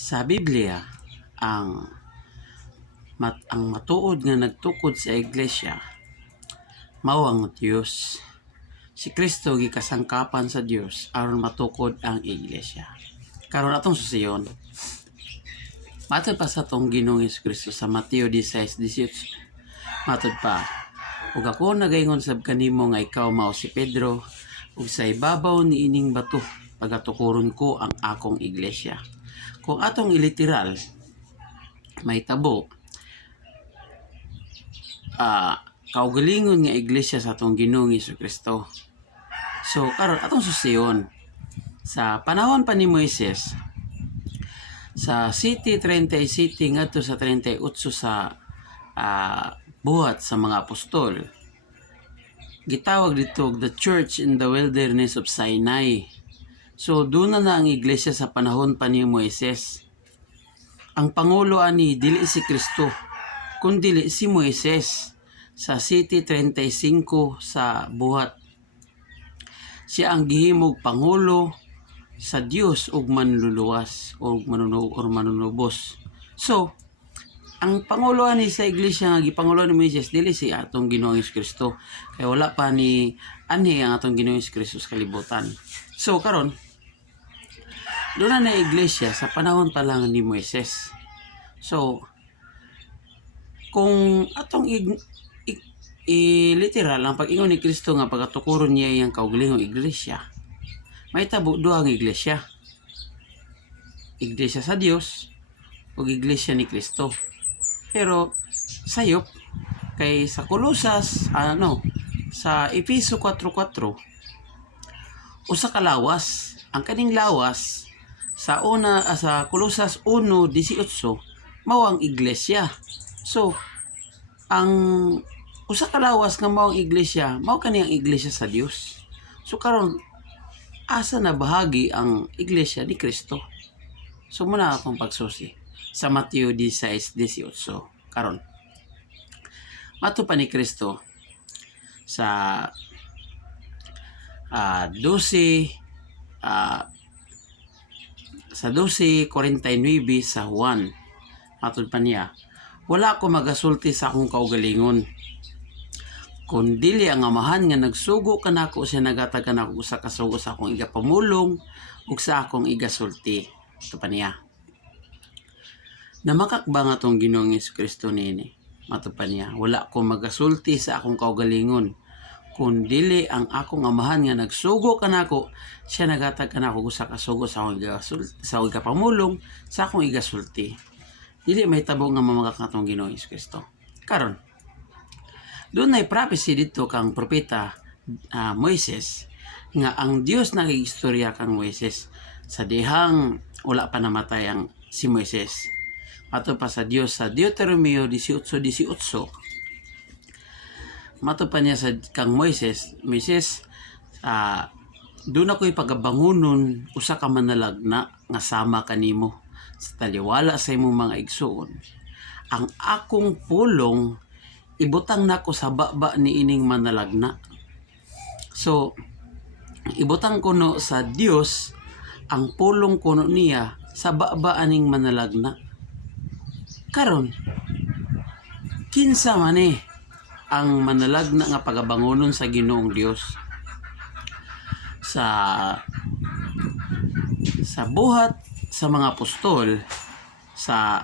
Sa Biblia, ang matuod nga nagtukod sa iglesia mao ang Dios. Si Kristo gikasangkapan sa Dios aron matukod ang iglesia. Karon atong susiyon, matod pa sa tong Ginoong Kristo sa Mateo 16:18. Matod pa, ug ako nagaingon sab kanimo nga ikaw mao si Pedro, ug sa ibabaw ni ining bato pagatukuron ko ang akong iglesia. Kung atong iliteral, may tabo, kaugalingon nga iglesia sa atong Ginoong Kristo. So karon atong susiyon, sa panahon pa ni Moises, sa City 30 City ngadto sa 38 sa buhat sa mga apostol, gitawag dito the church in the wilderness of Sinai. So doon na ang iglesia sa panahon pa ni Moises. Ang pangulo ani dili si Kristo, kundi si Moises sa City 35 sa buhat. Siya ang gihimog pangulo sa Dios ug manluluwas o manunubos. So ang pangulo ni sa iglesia nga gipangulo ni Moises dili si atong Ginoong Kristo, kay wala pa ni ani ang atong Ginoong Kristo sa kalibutan. So karon doon na iglesia sa panahon pa lang ni Moises. So kung atong literal ang pag-ingon ni Kristo nga pagatukuron niya iyang kaugalingong iglesia, may tabo duha ang iglesia. Iglesia sa Dios ug iglesia ni Kristo. Pero sayop kay sa Kolosas sa Efeso 4:4 usa ka lawas. Ang kaning lawas sa Kolosas 1:18 mao ang iglesia. So ang usa ka lawas nga mao ang iglesia, mao kani ang iglesia sa Dios. So karon asa na bahagi ang iglesia ni Kristo? So muna akong pagsusi sa Mateo 16:18. Karon mato pa ni Kristo sa 12:49 sa Juan. Matod pa niya, wala ko magasulti sa akong kaugalingon, kun dili ang amahan nga nagsugo kanako, siya nagatag kanako sa kasugo sa akong igapamulong ug sa akong igasulti. Ito pa niya, namakak ba nga tong Ginoong Kristo nini? Matod pa niya, wala ko magasulti sa akong kaugalingon, kun dili ang akong amahan nga nagsugo kanako, siya nagatag kanako sa kasugo sa akong igapamulong sa akong igasulti. Dili may tabo nga mamakak nga tong Ginoong Kristo. Karon doon ay prophecy dito kang propeta Moises nga ang Dios nagigistorya kang Moises sa dihang wala pa namatay ang si Moises. Mato pa sa Dios sa Deuteronomio 18:18. Mato pa niya sa kang Moises, doon ako'y pagabangunon usa ka manalagna nga sama kanimo sa taliwala sa imong mga igsuon. Ang akong pulong ibutang nako sa baba ni ining manalagna. So ibutang kuno sa Dios ang pulong kuno niya sa baba aning manalagna. Karon kinsa man ang manalagna nga pagabangonon sa Ginoong Dios? Sa buhat sa mga apostol sa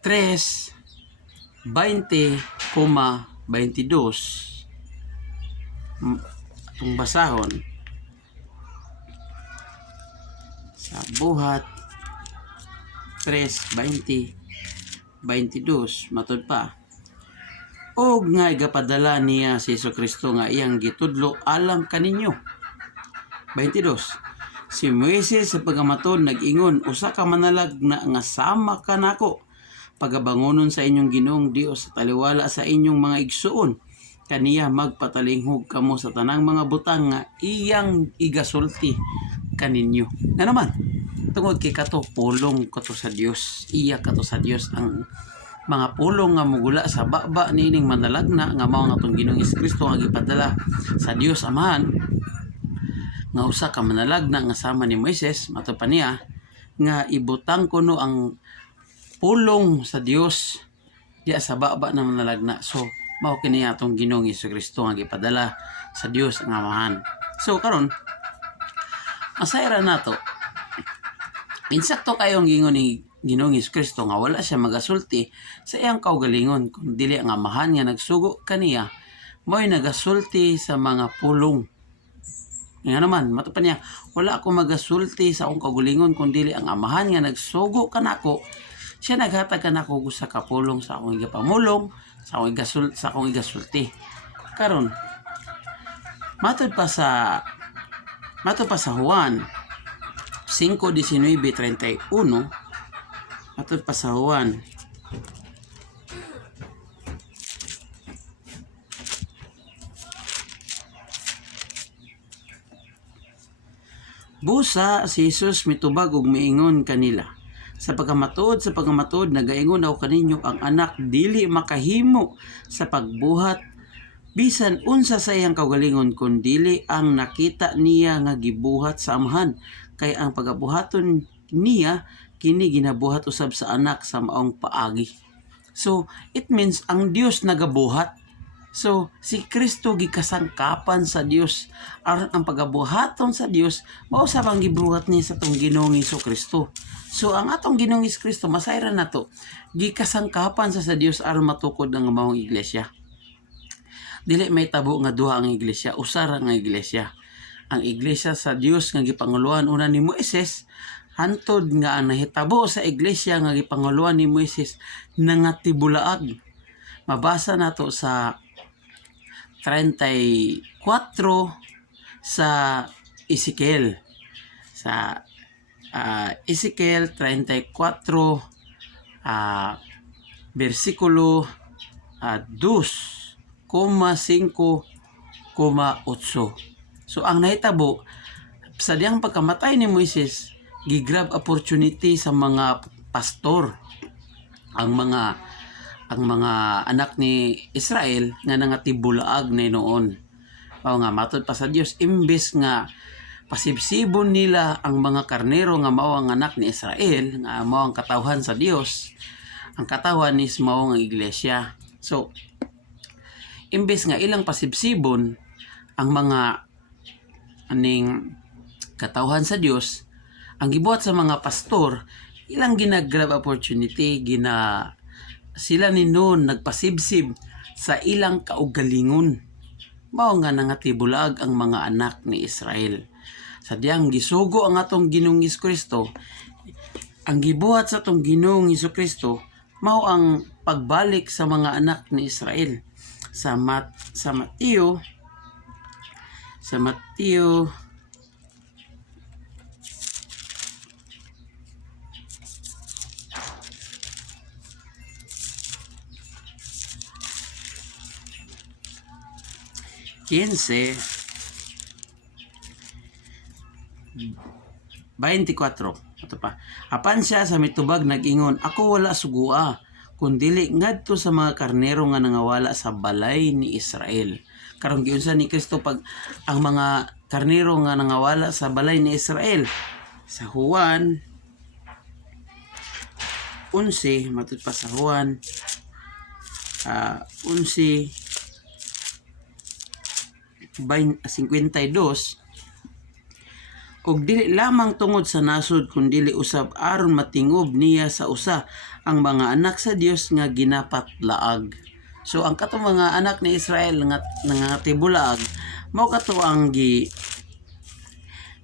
3:20,22 itong basahon sa buhat 3:20-22 matod pa, og nga igapadala niya si Jesucristo nga iyang gitudlo alang kaninyo. 22, si Moises sa pagamatod nag-ingon, usa ka manalagna nga sama kanako pagabangonon sa inyong Ginoong Dios sa taliwala sa inyong mga igsuon, kaniya magpatalinghog kamo sa tanang mga butang nga iyang igasulti kaninyo. Nga naman tungod kay kato pulong kato sa Dios, iya kato sa Dios ang mga pulong nga mugula sa baba nining manalagna nga mao nga tong Ginoong Kristo nga gipadala sa Dios Amahan. nga usa ka manalagna nga sama ni Moises, mato pa niya nga ibutang kuno ang pulong sa Dios diya sa baba ng manalagna. So mao kini atong Ginoong Hesukristo nga gipadala sa Dios ang Amahan. So karon masayra nato. Insakto kayong gingon ni Ginoong Hesukristo nga wala siya magasulti sa iyang kaugalingon kung dili ang Amahan nga nagsugo kaniya mo'y nagasulti sa mga pulong. Nga naman, matupan niya, wala akong magasulti sa akong kaugalingon kung dili ang Amahan nga nagsugo kanako. Siya naghatag kanako sa kapulong sa akong igapamulong, sa akong igasulti. Karon, matod pa sa Juan 5:19-31, matod pa sa Juan busa si Jesus mitubag og miingon kanila, sa pagkamatod nagaingon ako kaninyo, ang anak dili makahimo sa pagbuhat bisan unsa sa iyang kaugalingon kun dili ang nakita niya nga gibuhat sa Amahan, kay ang pagabuhaton niya kini ginabuhat usab sa anak sa maong paagi. So it means ang Dios nagabuhat. So, si Kristo gikasangkapan sa Dios. Aron ang pagabuhaton sa Dios, mao sa bang gibuhat ni sa tong Ginoong Hesukristo. So, ang atong Ginoong Hesukristo, masayra na to, gikasangkapan sa Dios aron matukod ng maong iglesia. Dili may tabo nga duha ang iglesia, usara nga iglesia. Ang iglesia sa Dios nga gipanguluan una ni Moises, hantod nga ang nahitabo sa iglesia nga gipanguluan ni Moises nangatibulaag. Mabasa nato sa 34 sa Ezekiel. Sa Ezekiel 34 versikulo 2,5,8. So ang nahitabo sa diyang pagkamatay ni Moises, gigrab opportunity sa mga pastor, ang mga anak ni Israel nga nangatibulaag na noon. O nga matod pa sa Dios, imbes nga pasibsibon nila ang mga karnero nga mao ang anak ni Israel, nga mao ang katawhan sa Dios, ang katawhan is mao nga iglesia. So imbes nga ilang pasibsibon ang mga aning katawhan sa Dios, ang gibuhat sa mga pastor, ilang ginagrab opportunity, sila ni noon nagpasibsib sa ilang kaugalingon. Mao nga nangatibulag ang mga anak ni Israel. Sa diyang gisugo ang atong Ginoong Hesukristo, ang gibuhat sa atong Ginoong Hesukristo, mao ang pagbalik sa mga anak ni Israel. Sa Mateo 15:24. Ito pa. Apan siya sa mitubag nag-ingon, ako wala sugua, kundili ngadto sa mga karnero nga nangawala sa balay ni Israel. Karong giunsa ni Kristo pag ang mga karnero nga nangawala sa balay ni Israel. Sa Juan 11, matut pa sa Juan 11:52, og dili lamang tungod sa nasod kundi usab aron matingob niya sa usa ang mga anak sa Dios nga ginapatlaag. So ang katong mga anak ni Israel nga nangatibulaag, mao kato ang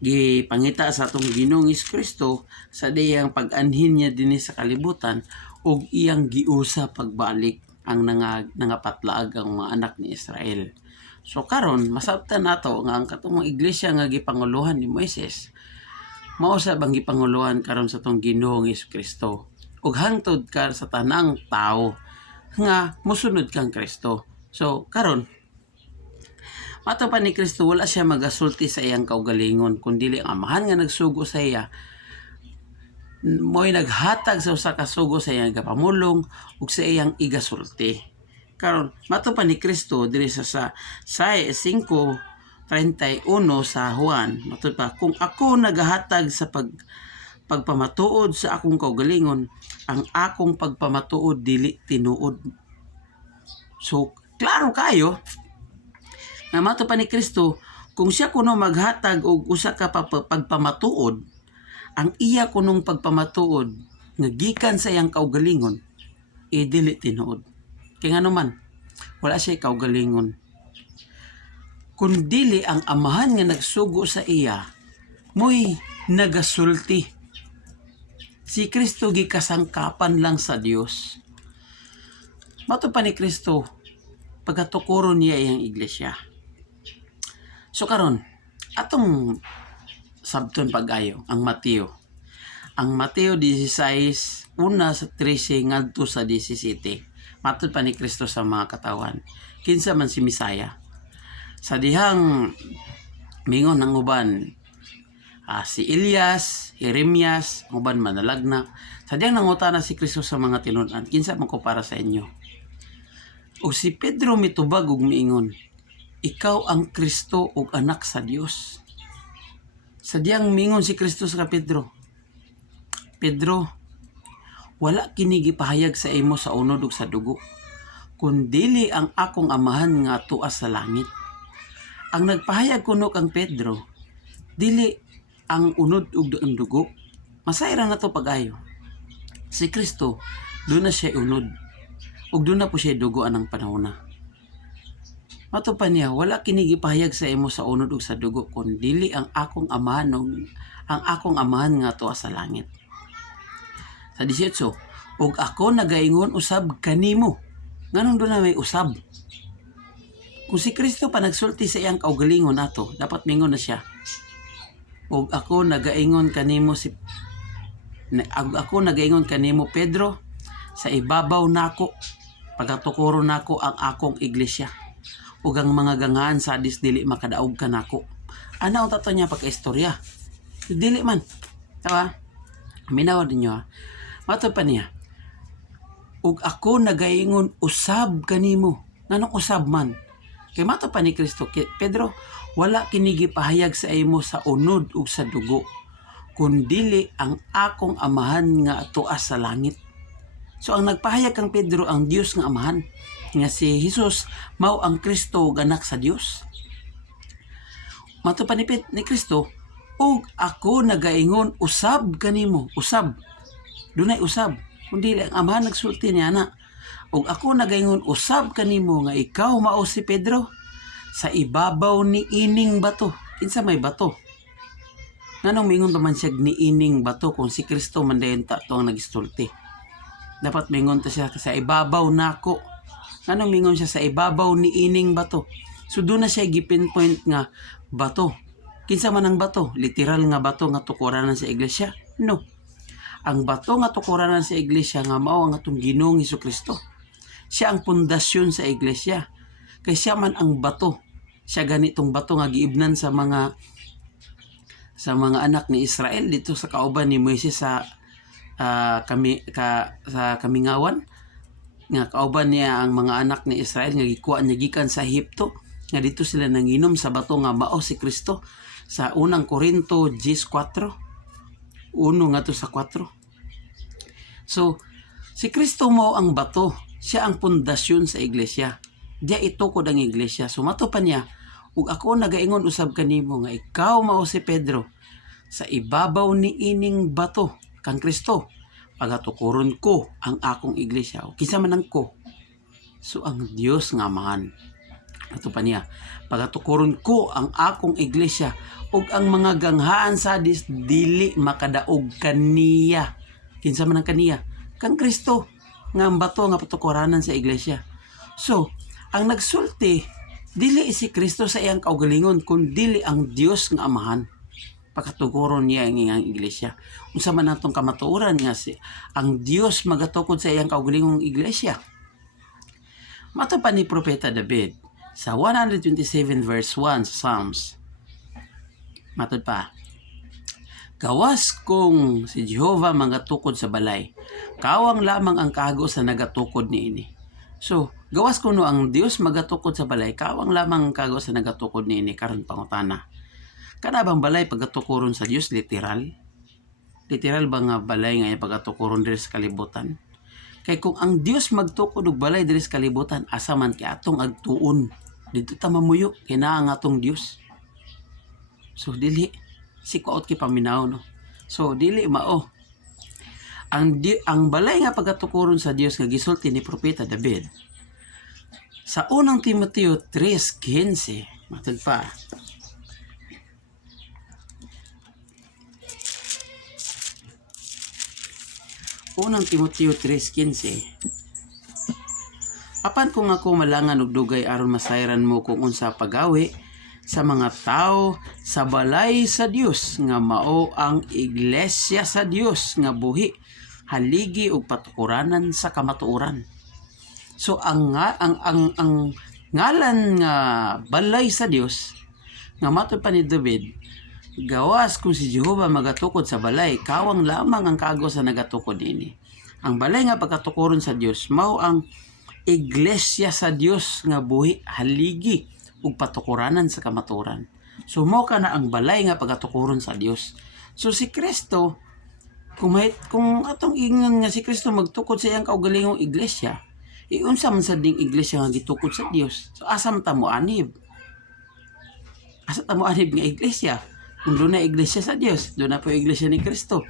gipangita sa atong Ginoong Hesukristo sa diyang pag-anhin niya dinhi sa kalibutan, og iyang giusa pagbalik ang nangapatlaag ang mga anak ni Israel. So karon masabtan nato nga ang katong iglesia nga gipanguluhan ni Moises, mao sa bang gipanguluhan karon sa tong Ginoong Hesukristo, ug hangtod ka sa tanang tao nga mosunod kang Kristo. So karon mato pa ni Kristo, wala siya magasulti sa iyang kaugalingon kundi ang Amahan nga nagsugo sa iya, mo'y naghatag sa usa ka sugo sa iyang gapamulong ug sa iyang igasulti. Karon mato pa ni Kristo diri sa 5:12 31 sa Juan, matod pa, kung ako nagahatag sa pagpamatuod sa akong kaugalingon, ang akong pagpamatuod dili tinuod. So, klaro kayo, nga mato pa ni Kristo, kung siya kuno maghatag og usa ka pagpamatuod, ang iya kunong pagpamatuod nga gikan sa iyang kaugalingon, dili tinuod. Kaya nga naman, wala siya kaugalingon. Kung dili ang amahan nga nagsugo sa iya, mo'y nagasulti. Si Kristo gikasangkapan lang sa Dios. Mato pa ni Kristo, pagkatukuron niya iyang iglesia. So karon, atong sabton pag-ayo, ang Mateo. Ang Mateo 16, una sa 13 ngadto sa 17. Matod pa ni Kristo sa mga katawan. Kinsa man si Misaya. Sa dihang mingon ng uban, si Elias, Jeremias, uban manalagna. Sa diyang nangutana si Kristo sa mga tinud-an, kinsa man ko para sa inyo. O si Pedro mitubag ug miingon, ikaw ang Kristo ug anak sa Dios. Sa diyang mingon si Kristo sa Pedro, Pedro, wala kini gipahayag sa imo sa unod ug sa dugo, kun dili ang akong amahan nga tuwa sa langit. Ang nagpahayag kuno kang Pedro, dili ang unod ug ang dugo. Masayra na to pag-ayo. Si Kristo, doon na siya unod. Ug doon na po siya dugo anang panahon na. Mato pa niya, wala kini gipahayag sa imo sa unod ug sa dugo, kun dili ang akong amahan nga tuwa sa langit. Sa 18, ug ako nagaingon usab kanimo. Nganong doon na may usab? Kung si Kristo pa nagsulti sa iyang kaugalingon nato, dapat mingon na siya. Ug ako nagaingon kanimo Pedro, sa ibabaw nako pagatukuron nako ang akong iglesia. Ug ang mga gangaan sa Hades dili makadaog kanako. Ana tato niya pagkaistorya. Dili man. Tawa. Minaw din niyo. Mato pa niya. Ug ako nagaingon usab kanimo. Nganong usab man? Kay mato pa ni Kristo, Pedro, wala kini gipahayag sa imo sa unod ug sa dugo, kun dili ang akong amahan nga tuwa sa langit. So ang nagpahayag kang Pedro ang Dios nga amahan, nga si Jesus mao ang Kristo ug anak sa Dios. Mato pa ni Kristo, ug ako nagaingon usab kanimo, usab. Dunay usab, kun dili ang amahan nagsulti niya na. Ug ako nagaingon usab kanimo nga ikaw mao si Pedro sa ibabaw ni ining bato. Kinsa may bato? Nganong mingon pa man siya ni ining bato kung si Kristo man dayon ta to ang nagistulti. Dapat mingon ta siya sa ibabaw nako. Nganong mingon siya sa ibabaw ni ining bato? So doon na siya gipinpoint nga bato. Kinsa man ang bato? Literal nga bato nga tukuranan sa iglesia? No. Ang bato nga tukuranan sa iglesia nga mao ang atong Ginoong Hesukristo. Siya ang pundasyon sa iglesia. Kay siya man ang bato. Siya ganitong bato nga giibnan sa mga anak ni Israel dito sa kauban ni Moises sa kamingawan. Nga kauban niya ang mga anak ni Israel nga gikuha niya gikan sa Ehipto. Nga dito sila nanginom sa bato nga mao si Kristo. Sa unang Korinto 10:4. Uno nga to sa 4. So, si Kristo mao ang bato. Siya ang pundasyon sa iglesia. Diya itukod ang iglesia. So mato pa niya, ug ako nagaingon usab kanimo nga ikaw mao si Pedro sa ibabaw ni ining bato kang Kristo. Pagatukuron ko ang akong iglesia. O kinsa man ang ko? So ang Dios nga amahan. Mato pa niya, pagatukuron ko ang akong iglesia ug ang mga ganghaan sa Hades dili makadaog kaniya. Kinsa man ang kaniya? Kang Kristo nga ang bato nga patukuranan sa iglesia. So, ang nagsulti, dili si Kristo sa iyang kaugalingon, kun dili ang Dios nga amahan. Pagkatukuron niya ang iyang iglesia. Unsa man natong kamatuoran nga ang Dios magatukod sa iyang kaugalingong iglesia. Mato pa ni Propeta David sa 127 verse 1 sa Psalms. Matod pa, gawas kong si Jehovah magatukod sa balay, kawang lamang ang kago sa nagatukod niini. So, gawas kuno ang Dios magatukod sa balay, kawang lamang kago sa nagatukod niini karon pangutana. Kana bang balay pagatukuron sa Dios literal? Literal ba nga balay nga pagatukuron diri sa kalibutan? Kay kung ang Dios magtukod og balay diri sa kalibutan, asa man kay atong agtuon dito ta mamuyo kay naa nga atong Dios. So dili si kuot ki paminaw no. So dili mao. Ang balay nga pagatukuron sa Dios nga gisulti ni propeta David sa unang Timoteo 3:15 matod pa. Unang Timoteo 3:15. Apan kung ako malangan og dugay aron masayran mo kung unsa pagawi sa mga tao sa balay sa Dios nga mao ang iglesia sa Dios nga buhi, haligi ug patukuranan sa kamatuoran. So ang ngalan nga balay sa Dios nga matod pa ni David, gawas kung si Jehova magatukod sa balay, kawang lamang ang kago sa nagatukod ini. Ang balay nga pagkatukuron sa Dios mao ang iglesia sa Dios nga buhi, haligi ug patukuranan sa kamatuoran. So mao kana ang balay nga pagkatukuron sa Dios. So si Kristo, kung atong ingon nga si Kristo magtukod sa iyang kaugalingong iglesia, unsa man sa ding iglesia nga gitukod sa Dios? So asa man ta mo anib? Asa ta mo anib nga iglesia? Kung doon na iglesia sa Dios, doon na po iglesia ni Kristo.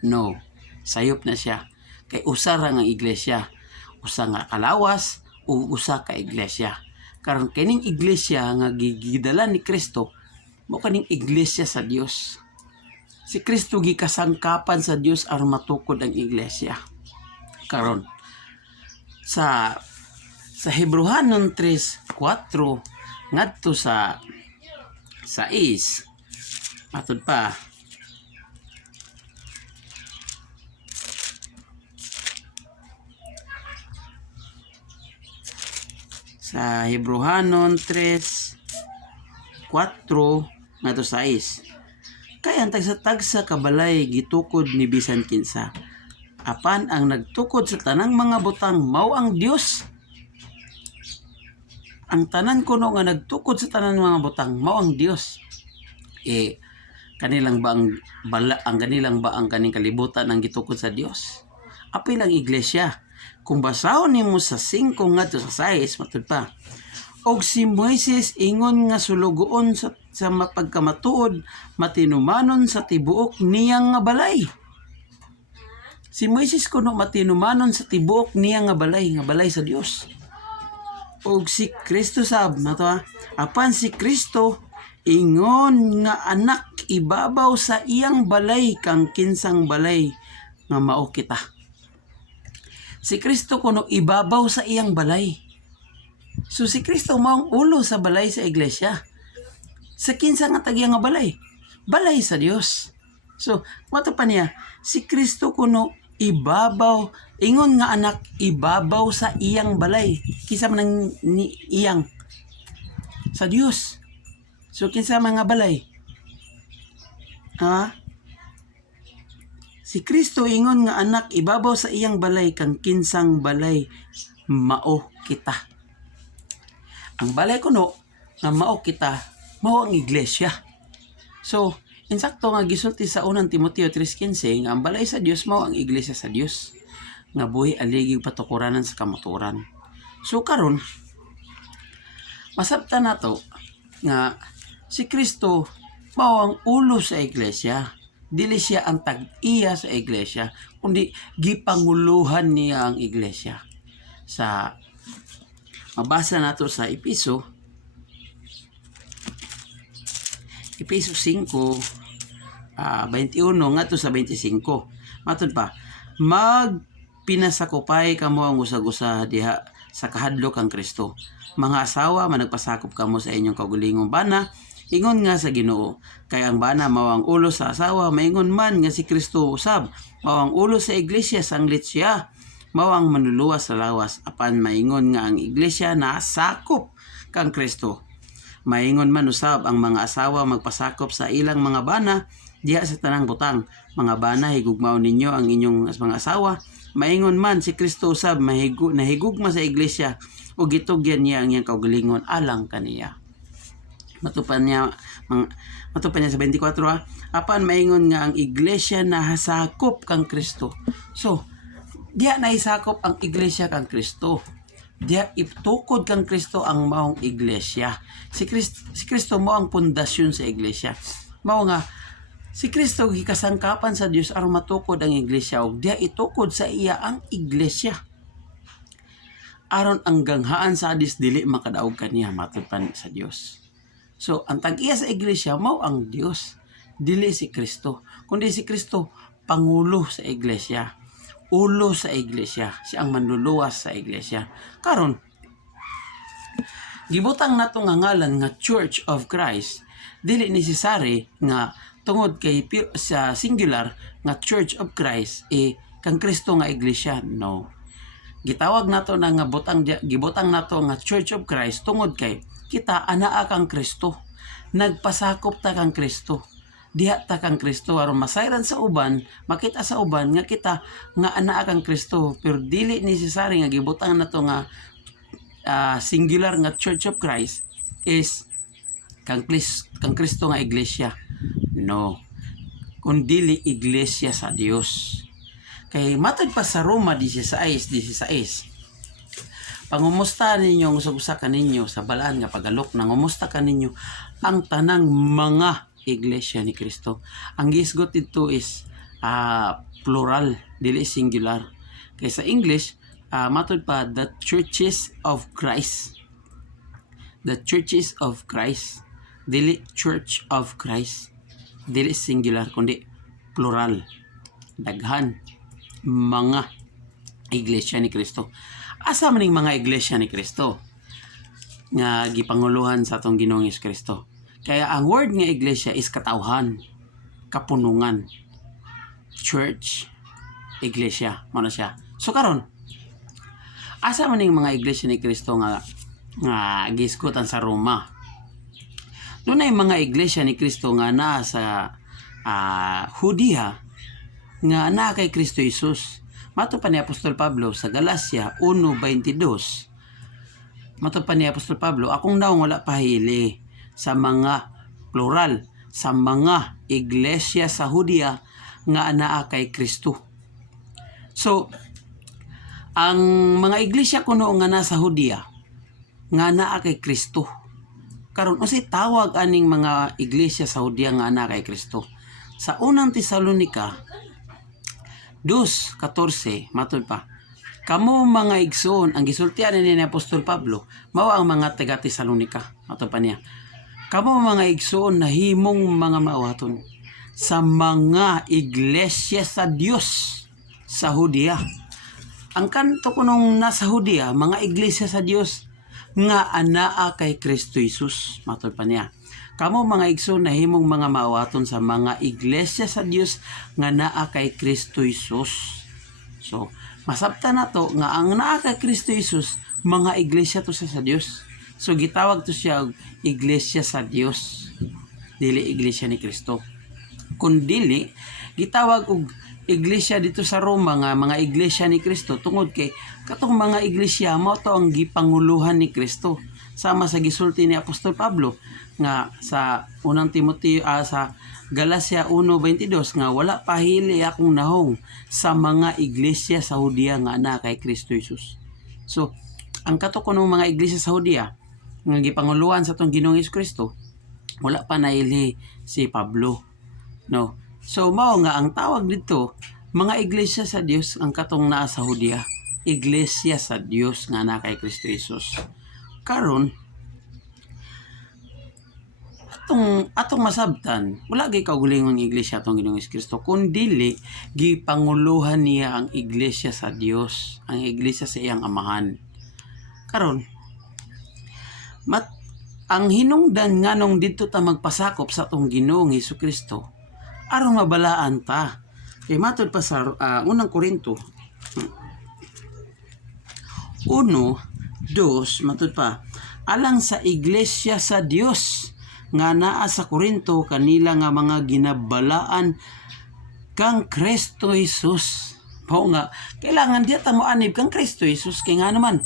No, sayop na siya. Kay usa ra nga iglesia, usa nga kalawas o usa ka iglesia. Karon kining iglesia nga gigidala ni Kristo, mo kaning iglesia sa Dios. Si Kristo gikasangkapan sa Dios aron matukod ang iglesia. Karon sa Hebrehanon 3:4 ngadto sa 6 matod pa. Sa Hebrehanon 3:4 ngadto 6. Kaya ang tagsa-tagsa kabalay gitukod ni bisan kinsa. Apan ang nagtukod sa tanang mga butang mao ang Dios. Ang tanan kuno nga nagtukod sa tanang mga butang mao ang Dios. Kanilang ba ang kaning kalibutan ang gitukod sa Dios? Apil ang iglesia. Kung basahon nimo sa 5 ngadto sa 6 matud pa. Og si Moises ingon nga sulugoon sa pagkamatuod matinumanon sa tibuok niyang nga balay. Si Moises kuno matinumanon sa tibuok niyang nga balay sa Dios. Og si Kristo sab nato apan si Kristo ingon nga anak ibabaw sa iyang balay kang kinsang balay nga mao kita. Si Kristo kuno ibabaw sa iyang balay. So si Kristo maong ulo sa balay sa iglesia. Sa kinsa nga tagya nga balay? Balay sa Dios. So, mato pa niya, si Kristo kuno ibabaw, ingon nga anak ibabaw sa iyang balay. Kinsa man ni iyang sa Dios. So kinsa man nga balay? Si Kristo ingon nga anak ibabaw sa iyang balay kang kinsang balay mao kita. Ang balay kuno nga mao kita, mao ang iglesia. So, insakto nga gisulti sa unang Timoteo 3:15 nga ang balay sa Dios mao ang iglesia sa Dios nga buhi aligig patukuranan sa kamatuoran. So karon masabtan nato nga si Kristo mao ang ulo sa iglesia. Dili siya ang tag-iya sa iglesia, kundi gipanguluhan niya ang iglesia. Sa mabasa nato sa Efeso 5:21 ngadto sa 25. Matod pa, magpinasakupay kamo ang usag-usa diha sa kahadlok kang Kristo. Mga asawa, managpasakop kamo sa inyong kaugalingong bana, ingon nga sa Ginoo. Kay ang bana mao ang ulo sa asawa, maingon man nga si Kristo usab mao ang ulo sa iglesia, sanglit siya mao ang manluluwas sa lawas. Apan maingon nga ang iglesia nasakop kang Kristo. Maingon man usab ang mga asawa magpasakop sa ilang mga bana diha sa tanang butang. Mga bana, higugmaon ninyo ang inyong mga asawa. Maingon man si Kristo usab nahigugma sa iglesia ug gitugyan niya ang iyang kaugalingon alang kaniya. Matupan niya sa 24 apan maingon nga ang iglesia nahasakop kang Kristo. So diha naisakop ang iglesia kang Kristo. Diha itukod kang Kristo ang maong iglesia. Si Kristo mo ang pundasyon sa iglesia. Mao nga si Kristo gikasangkapan sa Dios aron matukod ang iglesia ug diha itukod sa iya ang iglesia. Aron ang ganghaan sa Hadis dili makadaog kaniya matupan sa Dios. So ang tag-iya sa iglesia mao ang Dios, dili si Kristo. Kundi si Kristo pangulo sa iglesia, ulo sa iglesia, siya ang manluluwas sa iglesia. Karon gibutang nato nga ngalan nga Church of Christ, dili necessary nga tungod kay sa singular nga Church of Christ kang Kristo nga iglesia. No. Gitawag nato na nga gibutang nato nga Church of Christ tungod kay kita anaa kang Kristo. Nagpasakop ta kang Kristo. Diha ta kang Kristo aron masayran sa uban, makita sa uban nga kita nga anaa kang Kristo. Pero dili necessary nga gibutang nato nga singular nga Church of Christ is kang Kristo nga iglesia. No. Kundili iglesia sa Dios. Kay matod pa sa Roma 16:16. Pangumusta ninyo usa kaninyo sa balaan nga pagalok, nangumusta kaninyo ang tanang mga iglesia ni Kristo. Ang gisgot dito is plural, dili singular. Kay sa English, matod pa the churches of Christ. The churches of Christ. Dili church of Christ. Dili singular kundi plural. Daghan mga iglesia ni Kristo. Asa maning mga iglesia ni Kristo nga gipanguluhan sa atong Ginoong Kristo. Kaya ang word nga iglesia is katawhan, kapunungan. Church, iglesia, mo na siya. So karon, asa maning mga iglesia ni Kristo nga gisgutan sa Roma. Dunay mga iglesia ni Kristo nga naa sa Hudiya nga naa kay Kristo Jesus. Mato pa ni Apostol Pablo sa Galacia 1:22. Mato pa ni Apostol Pablo, akong naong wala pahili sa mga plural, sa mga iglesia sa Hudiya nga anaa kay Kristo. So, ang mga iglesia kuno nga nasa Hudiya nga anaa kay Kristo. Karon unsay tawag aning mga iglesia sa Hudiya nga anaa kay Kristo? Sa unang Tesalonika 2:14 matod pa, kamo mga igsoon, ang gisultian ni Apostol Pablo mao ang mga taga Tesalonika. Matod pa niya, kamo mga igsoon na himong mga maawaton sa mga iglesia sa Dios sa Hudiya. Ang kanto kunong nasa Hudiya, mga iglesia sa Dios nga anaa kay Kristo Jesus. Matod pa niya, kamo mga igsoon na himong mga maawaton sa mga iglesia sa Dios nga naa kay Kristo Jesus. So, masabtan nato nga ang naa kay Kristo Jesus, mga iglesia to sa Dios. So, gitawag to siya iglesia sa Dios. Dili iglesia ni Kristo. Kung dili, gitawag og iglesia dito sa Roma nga mga iglesia ni Kristo tungod kay katong mga iglesia mao to ang gipanguluhan ni Kristo. Sama sa gisulti ni Apostol Pablo nga sa unang Timoteo sa Galacia 1:22 nga wala pahili akong nahong sa mga iglesia sa Hudiya nga ana kay Kristo Jesus. So, ang kato kunong mga iglesia sa Hudiya nga gipanguluhan sa atong Ginoong Kristo, wala pa naili si Pablo. No. So mao nga ang tawag dito mga iglesia sa Dios ang katong naa sa Hudiya, iglesia sa Dios nga ana kay Kristo Jesus. Karon atong masabtan, wala gay kaugalingon ng iglesia atong Ginoong Kristo, kun dili gipanguluhan niya ang iglesia sa Dios, ang iglesia sa iyang amahan. Karon ang hinungdan nganong didto ta magpasakop sa atong Ginoong Kristo aron mabalaan ta. Kay matod pa sa unang Korinto 1:2 matod pa, alang sa iglesia sa Dios nga naa sa Korinto kanila nga mga ginabalaan kang Kristo Jesus. Mao nga kailangan diya ta mo anib kang Kristo Jesus kay nga naman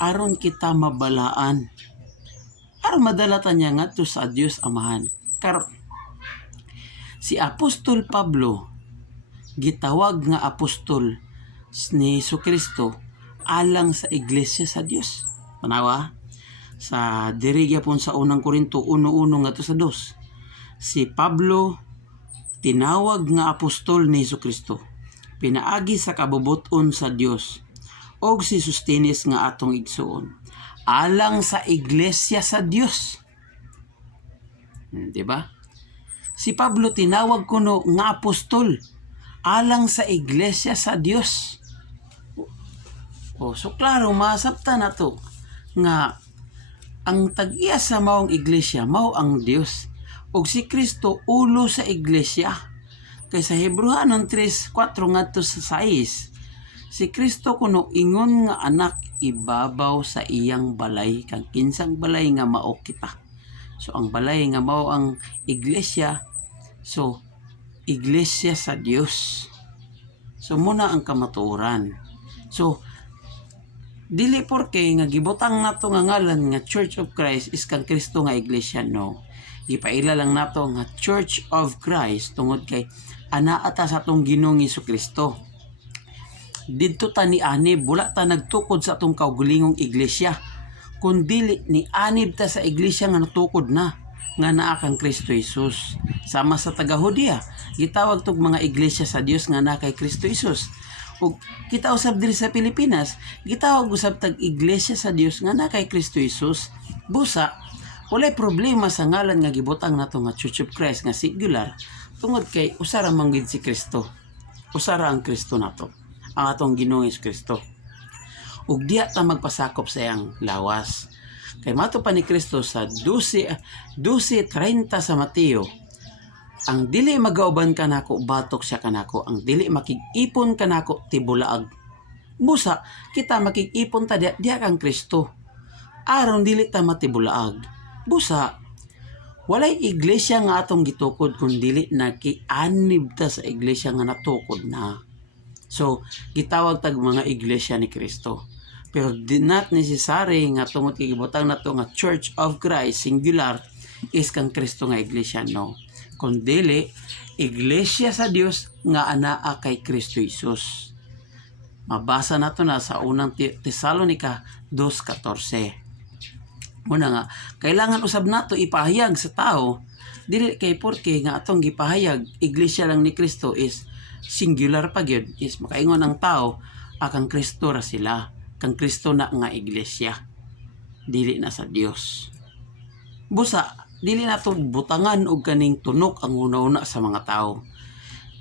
aron kita mabalaan. Aron madalatan niya ngadto sa Dios Amahan. Karon si Apostol Pablo gitawag nga apostol ni Jesucristo alang sa iglesia sa Dios. Tanawa sa diri gyapon sa unang Korinto 1:1 ngadto sa 2. Si Pablo tinawag nga apostol ni Jesucristo pinaagi sa kabubuton sa Dios og si Sostenes nga atong igsuon alang sa iglesia sa Dios. Di ba? Si Pablo tinawag kuno nga apostol alang sa iglesia sa Dios. So klaro masabtan nato nga ang tag-iya sa maong iglesia mao ang Dios ug si Kristo ulo sa iglesia. Kay sa Hebrehanon 3:4 ngadto sa 6, si Kristo kuno ingon nga anak ibabaw sa iyang balay kang kinsang balay nga mao kita. So ang balay nga mao ang iglesia. So iglesia sa Dios. So muna ang kamatuoran. So dili porke nga gibutang nato nga ngalan nga Church of Christ is kang Kristo nga iglesia, no. Gipaila lang nato nga Church of Christ tungod kay ana ata sa atong Ginoong Jesucristo. Didto ta ni anib, wala ta nagtukod sa atong kaugulingong iglesia, kundi ni anib ta sa iglesia nga natukod na nga naa kang Kristo Jesus. Sama sa taga-Hudiya, gitawag tog mga iglesia sa Dios nga naa kay Kristo Jesus. Ug kita usab diri sa Pilipinas, gitawag usab tag iglesia sa Dios nga naa kay Kristo Jesus. Busa, walay problema sa ngalan nga gibutang nato nga Church of Christ nga singular tungod kay usara man gid si Kristo. Usara ang Kristo nato, ang atong Ginoong Jesucristo. Ug diya ta magpasakop sa iyang lawas. Kay mato pa ni Kristo sa 12:30 sa Mateo, ang dili magauban kanako batok siya kanako, ang dili makig-ipon kanako tibulaag. Busa kita makig-ipon ta diya kang Kristo aron dili ta matibulaag. Busa walay iglesia nga atong gitukod kung dili nakianib ta sa iglesia nga natukod na. So gitawag tag mga iglesia ni Kristo. Pero not necessary nga tungod kay gibutang nato nga Church of Christ singular is kang Kristo nga iglesia, no. Kundi iglesia sa Dios nga anaa kay Kristo Jesus. Mabasa nato na sa unang Tesalonica 2:14. Muna nga kailangan usab nato ipahayag sa tao dili kay porke nga atong gipahayag iglesia lang ni Kristo is singular pa gyud, is makaingon ang tao akang Kristo ra sila, kang Kristo na nga iglesia, dili na sa Dios. Busa dili nato butangan og kaning tunok ang una-una sa mga tao.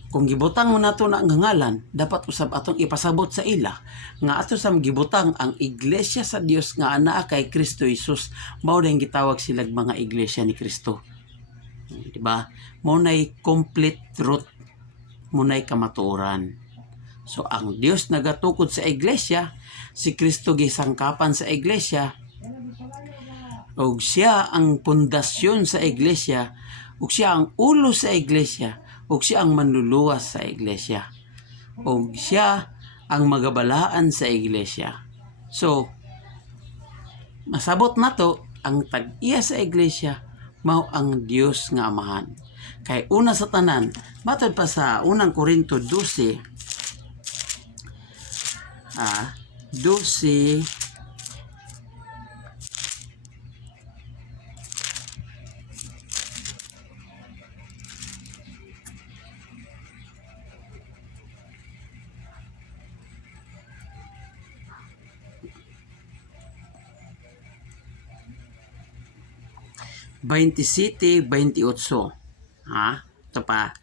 Kung gibutang mo nato na nga ngalan, dapat usab atong ipasabot sa ila nga ato sam gibutang ang iglesia sa Dios nga anaa kay Kristo Jesus, mao dayng gitawag silang mga iglesia ni Kristo. Di ba? Mo nay complete truth, mo nay kamatuoran. So ang Dios nagatukod sa iglesia, si Kristo gisangkapan sa iglesia, ug siya ang pundasyon sa iglesia, ug siya ang ulo sa iglesia, ug siya ang manluluwas sa iglesia, ug siya ang magabalaan sa iglesia. So masabot nato ang tag-iya sa iglesia mao ang Dios nga Amahan. Kay una sa tanan, matod pa sa unang Korinto 12 27-28. Ito pa.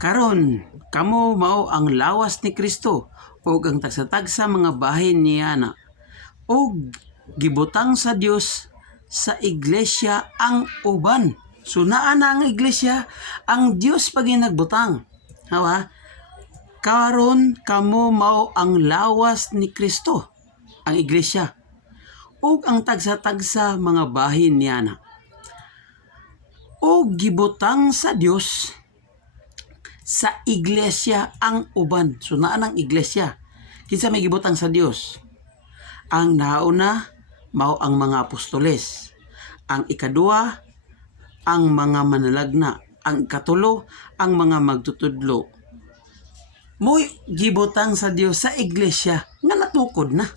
Karon kamo mao ang lawas ni Kristo ug ang tagsatagsa mga bahin niya na ug gibutang sa Dios sa iglesia ang uban. So naa na ang iglesia, ang Dios pag nagbutang. Hawa? Karon kamo mao ang lawas ni Kristo, ang iglesia, ug ang tagsa-tagsa mga bahin niya na. o gibutang sa Dios sa iglesia ang uban. So naa ng iglesia. Kinsa may gibutang sa Dios? Ang nauna mao ang mga apostoles. Ang ikaduha ang mga manalagna. Ang ikatulo ang mga magtutudlo. Mo'y gibutang sa Dios sa iglesia nga natukod na.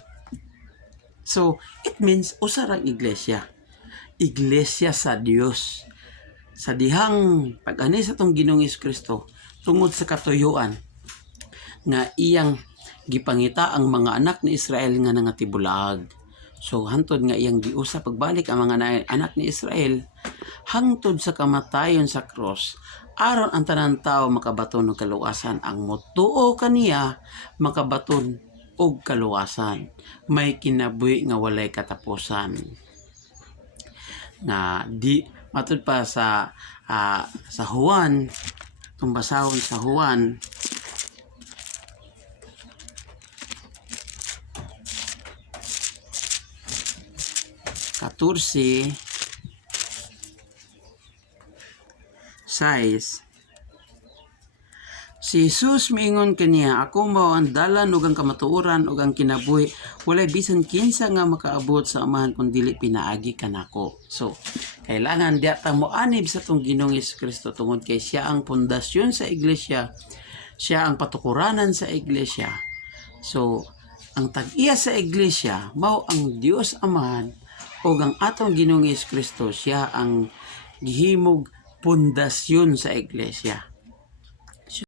So it means usa ra iglesia. Iglesia sa Dios. Sa dihang pag-ani sa tong Ginoong Kristo tungod sa katuyuan nga iyang gipangita ang mga anak ni Israel nga nangatibulag. So hantod nga iyang giusa pagbalik ang mga anak ni Israel hangtod sa kamatayon sa cross aron ang tanan tawo makabaton og kaluwasan. Ang motuo kaniya makabaton og kaluwasan. May kinabuhi nga walay katapusan. Na di matud pa sa Juan, itong basahon sa Juan 14:6, si Jesus miingon kaniya, ako mao ang dalan ug ang kamatuoran ug ang kinabuhi, walay bisan kinsa nga makaabot sa Amahan kun dili pinaagi kanako. So kailangan diya ta moanib sa tong Ginoong Kristo tungod kay siya ang pundasyon sa iglesia, siya ang patukuranan sa iglesia. So ang tag-iya sa iglesia mao ang Dios Amahan ug ang atong Ginoong Kristo, siya ang gihimog pundasyon sa iglesia.